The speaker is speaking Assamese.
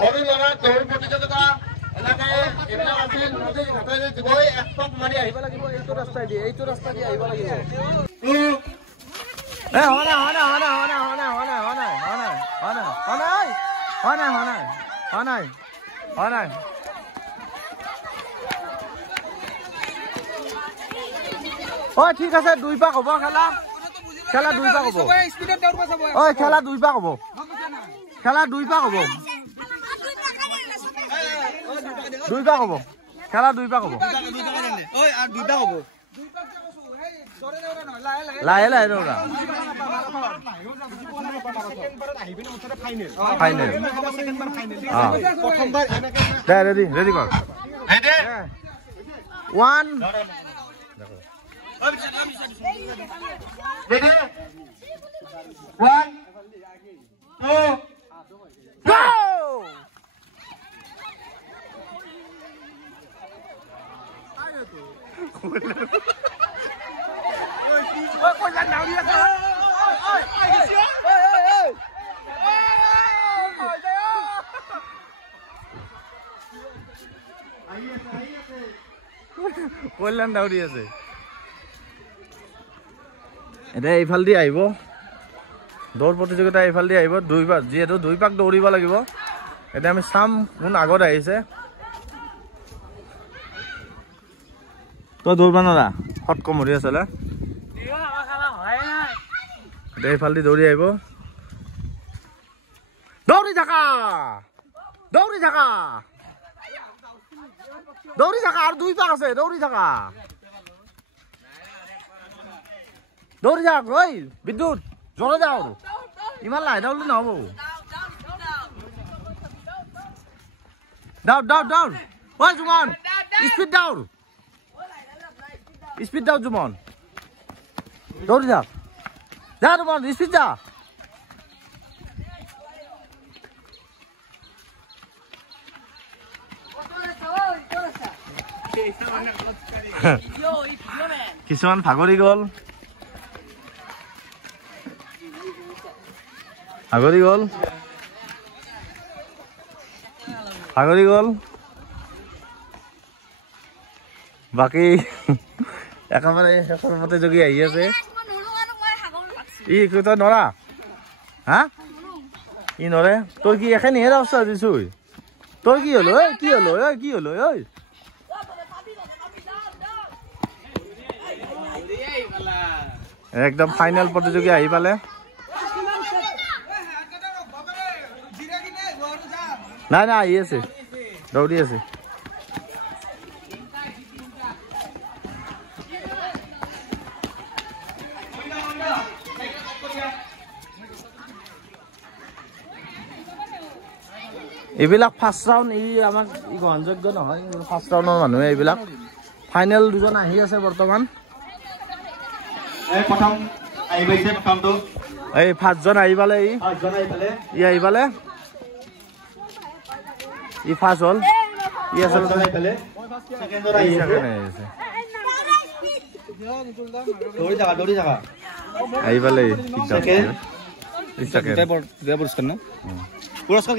সৰু ল'ৰা দৌৰ প্ৰতিযোগিতা এনেকে এইবিলাক আছিল নদী ঘাটেৰে গৈ এক পাক মাৰি আহিব লাগিব এইটো ৰাস্তা দি আহিব লাগিব ঠিক আছে 2 পাক হ'ব খেলা 2 পাক হ'ব খেলা 2 পাক হ'ব খেলা 2 পাক হ'ব 2 পাক হ'ব খেলা 2 পাক হ'ব লাহে লাহে দৌৰা ফাইনেল ৰেডি কৰ 1 ready 1 2 go con lần nào đi কল্যাণ দাউৰি আছে এটা এইফাল দি আহিব দৌৰ প্ৰতিযোগিতা এইফাল দি আহিব 2 পাক যেহেতু 2 পাক দৌৰিব লাগিব এটা আমি চাম কোন আগত আহিছে তো দৌৰবা নৰা হট কমৰি আছলে এটা এইফাল দি দৌৰি আহিব দৌৰি থাকা আৰু 2 পাক আছে দৌৰি থাকা দৌৰি যাওক ঐ বিদ্যুৎ জোৰে যাও ইমান লাহে দাউলি নহব দাউৰ ঐ জুমন স্পীড দাউৰ জুমন দৌৰি যা জুমন স্পীড যা কিছুমান ভাগৰি গ'ল বাকি একেবাৰে শেষৰ প্ৰতিযোগী আহি আছে তই নৰা হা ই নৰে তোৰ কি এখেনিহে ৰাস্তা দিছো তোৰ কি হলো ঐ একদম ফাইনেল প্ৰতিযোগী আহি পালে নাই আহি আছে দৌৰি আছে এইবিলাক ফাৰ্ষ্ট ৰাউণ্ড আমাক গ্ৰহণযোগ্য নহয় ফাৰ্ষ্ট ৰাউণ্ডৰ মানুহে এইবিলাক ফাইনেল 2জন আহি আছে বৰ্তমান এই 5জন আহি পালে আহি পালে ই ফাৰ্ষ্ট হ'ল ই আচলতে আহি পালে পুৰস্কাৰ